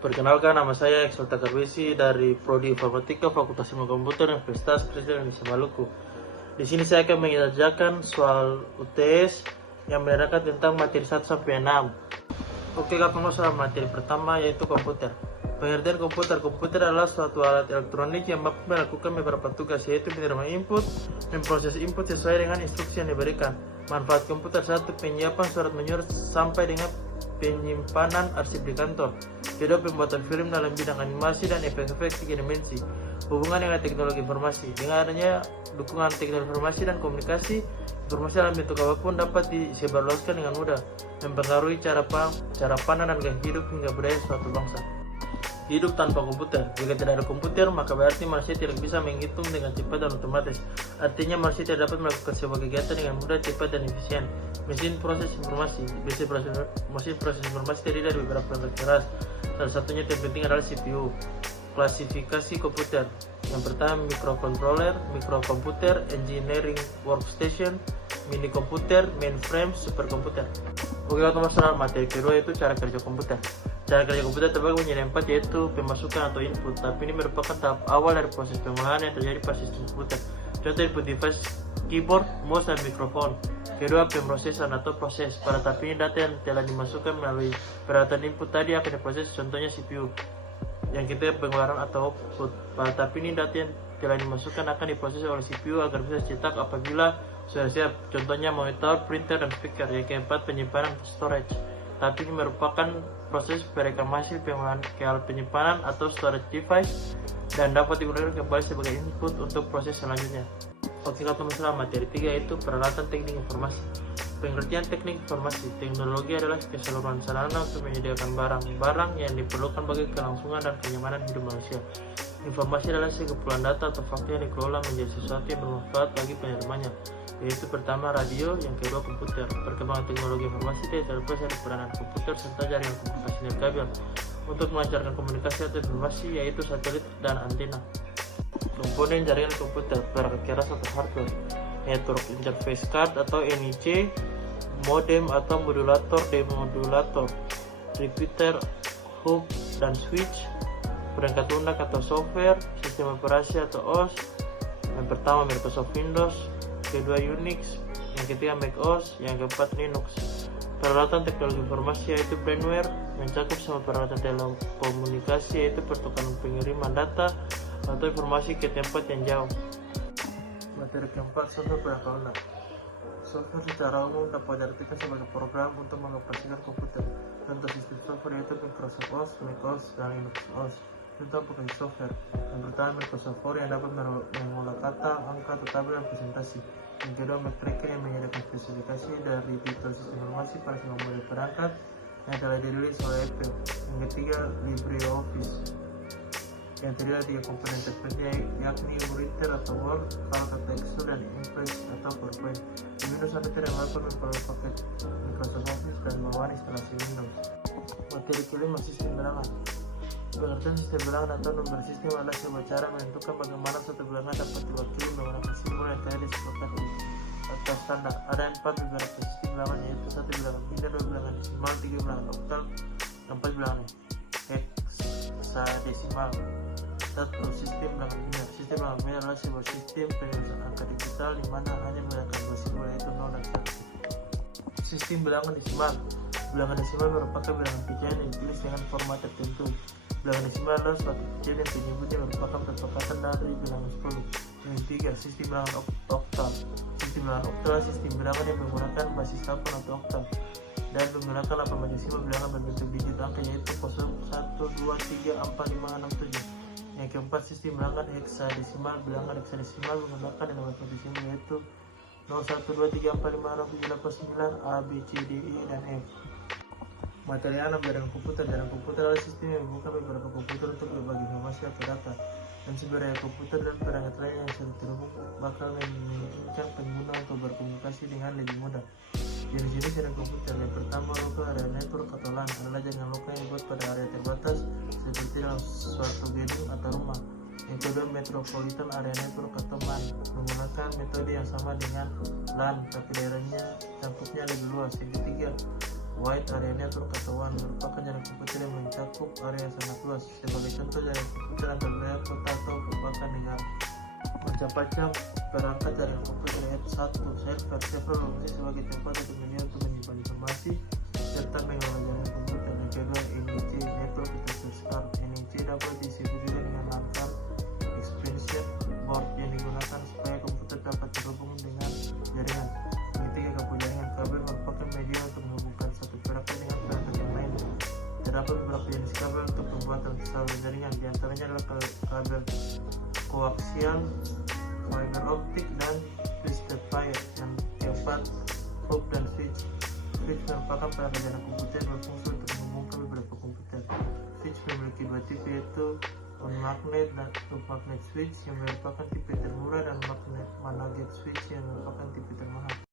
Perkenalkan, nama saya Exalta Karbesi dari Prodi Informatika Fakultas Ilmu Komputer Universitas Kristen Indonesia Maluku. Di sini saya akan mengerjakan soal UTS yang menerangkan tentang materi 1 sampai 6. Oke, kita mulai soal materi pertama, yaitu komputer. Pengertian komputer. Komputer adalah suatu alat elektronik yang mampu melakukan beberapa tugas, yaitu menerima input, memproses input sesuai dengan instruksi yang diberikan. Manfaat komputer: 1. Penyiapan surat menyurat sampai dengan penyimpanan arsip di kantor. Kedua, pembuatan film dalam bidang animasi dan efek-efek 3 dimensi. Hubungan dengan teknologi informasi. Dengan adanya dukungan teknologi informasi dan komunikasi, informasi dalam bentuk apapun dapat disebarluaskan dengan mudah, mempengaruhi cara pandang dan gaya hidup hingga budaya suatu bangsa. Hidup tanpa komputer. Jika tidak ada komputer, maka berarti manusia tidak bisa menghitung dengan cepat dan otomatis. Artinya manusia tidak dapat melakukan sebuah kegiatan dengan mudah, cepat, dan efisien. Mesin proses informasi. Mesin proses informasi terdiri dari beberapa perangkat keras. Salah satunya terpenting adalah CPU. Klasifikasi komputer. Yang pertama, microcontroller, microkomputer, engineering workstation, mini komputer, mainframe, superkomputer. Oke, kita masuk materi kedua, yaitu cara kerja komputer. Cara kerja komputer terbagi menjadi 4, yaitu pemasukan atau input. Tapi ini merupakan tahap awal dari proses pengolahan yang terjadi pada sistem komputer. Contoh input device: keyboard, mouse, dan mikrofon. Kedua, pemrosesan atau proses. Pada tahap ini data yang telah dimasukkan melalui peralatan input tadi akan diproses, contohnya CPU. Yang ketiga, pengolahan atau output. Pada tahap ini data yang telah dimasukkan akan diproses oleh CPU agar bisa dicetak apabila sudah siap, contohnya monitor, printer, dan speaker. Yang keempat, penyimpanan atau storage. Tapi ini merupakan proses perekam hasil pengolahan ke alat penyimpanan atau storage device dan dapat digunakan kembali sebagai input untuk proses selanjutnya. Oke, kita masalah materi 3, yaitu peralatan teknik informasi. Pengertian teknik informasi. Teknologi adalah keseluruhan sarana untuk menyediakan barang-barang yang diperlukan bagi kelangsungan dan kenyamanan hidup manusia. Informasi adalah sekumpulan data atau fakta yang dikelola menjadi sesuatu yang bermanfaat bagi penerimanya, yaitu pertama radio, yang kedua komputer. Perkembangan teknologi informasi tidak terlepas dari peranan komputer serta jaringan komunikasi nirkabel untuk melancarkan komunikasi atau informasi, yaitu satelit dan antena. Komponen jaringan komputer, perangkat keras atau hardware, network interface card atau NIC, modem atau modulator, demodulator, repeater, hub, dan switch. Perangkat lunak atau software, sistem operasi atau OS. Yang pertama Microsoft Windows, kedua Unix, yang ketiga Mac OS, yang keempat Linux. Peralatan teknologi informasi yaitu brainware, mencakup semua peralatan telekomunikasi, yaitu pertukaran pengiriman data atau informasi ke tempat yang jauh. Materi keempat, software perangkat lunak. Software secara umum dapat diartikan sebagai program untuk mengoperasikan komputer. Contoh sistem software yaitu Microsoft OS, Mac OS, dan Linux OS. Contoh aplikasi software. Yang pertama Microsoft Word yang dapat mengolah kata, angka, atau tabel, dan presentasi. Yang kedua Mac-Tracker yang menyediakan spesifikasi dari detail sistem informasi pada semua model perangkat yang telah dirilis oleh Apple. Yang ketiga LibreOffice yang terdiri dari 3 komponen terpenting, yakni Writer atau Word, Calc atau Excel, dan Impress atau PowerPoint. Di Windows Anda tidak dapat memperoleh paket Microsoft Office dan bawaan instalasi Windows. Materi kelima, sistem bilangan. Pengertian sistem bilangan atau nomor sistem adalah sebuah cara menentukan bagaimana suatu bilangan dapat diwakili menggunakan simbol yang telah disepakati atau standar. Ada 4 beberapa sistem bilangan, yaitu 1 bilangan biner, 2 bilangan desimal, 3 bilangan oktal, 4 bilangan heksadesimal. 1. Sistem bilangan biner. Sistem bilangan biner adalah sebuah sistem penulisan angka digital di mana hanya menggunakan 2 simbol, yaitu 0 dan 1. Sistem bilangan desimal. Bilangan desimal merupakan bilangan pecahan yang ditulis dengan format tertentu. Bilangan desimal adalah suatu pecahan yang penyebutnya merupakan persepakatan dari bilangan 10. Yang ketiga, sistem bilangan oktal. Sistem bilangan oktal adalah sistem bilangan yang menggunakan basis 8 atau oktal dan menggunakan 8 desimal bilangan berbentuk digit angka, yaitu 0, 1, 2, 3, 4, 5, 6, 7. Yang keempat, sistem bilangan heksadesimal. Bilangan heksadesimal menggunakan 8 desimal, yaitu 0, 1, 2, 3, 4, 5, 6, 7, 8, 9, A, B, C, D, E, dan F. Materi 6, jaringan komputer. Jaringan komputer adalah sistem yang membuka beberapa komputer untuk berbagi informasi atau data, dan sebenarnya komputer dan perangkat lain yang sering terhubung bakal memungkinkan pengguna untuk berkomunikasi dengan lebih mudah. Jenis-jenis jaringan komputer. Yang pertama, local area network atau LAN adalah jaringan lokal yang dibuat pada area terbatas seperti dalam suatu gedung atau rumah. Yang kedua, metropolitan area network atau MAN menggunakan metode yang sama dengan LAN tapi daerahnya campurnya lebih luas. Yang ketiga, Wide Area Network atau WAN merupakan jaringan komputer yang mencakup area yang sangat luas. Sebagai contoh, jaringan komputer antar wilayah kota atau kabupaten dengan macam-macam perangkat jaringan komputer. F1 server berfungsi sebagai tempat atau media untuk menyimpan informasi serta mengelola jaringan komputer. Yang kedua, NIC Network Interface Card. NIC dapat distribusikan dengan LAN card expansion board yang digunakan supaya komputer dapat terhubung dengan jaringan. Yang ketiga, kabel jaringan. Kabel merupakan media untuk menghubungkan satu perangkat dengan perangkat yang lain. Terdapat beberapa jenis kabel untuk pembuatan saluran jaringan, di antaranya adalah kabel koaksial, fiber optik, dan twisted pair. Yang keempat, hub dan switch. Switch merupakan perangkat jaringan komputer yang berfungsi untuk menghubungkan beberapa komputer. Switch memiliki dua tipe, yaitu on magnet dan off magnet switch yang merupakan tipe termurah, dan magnet switch yang merupakan tipe termahal.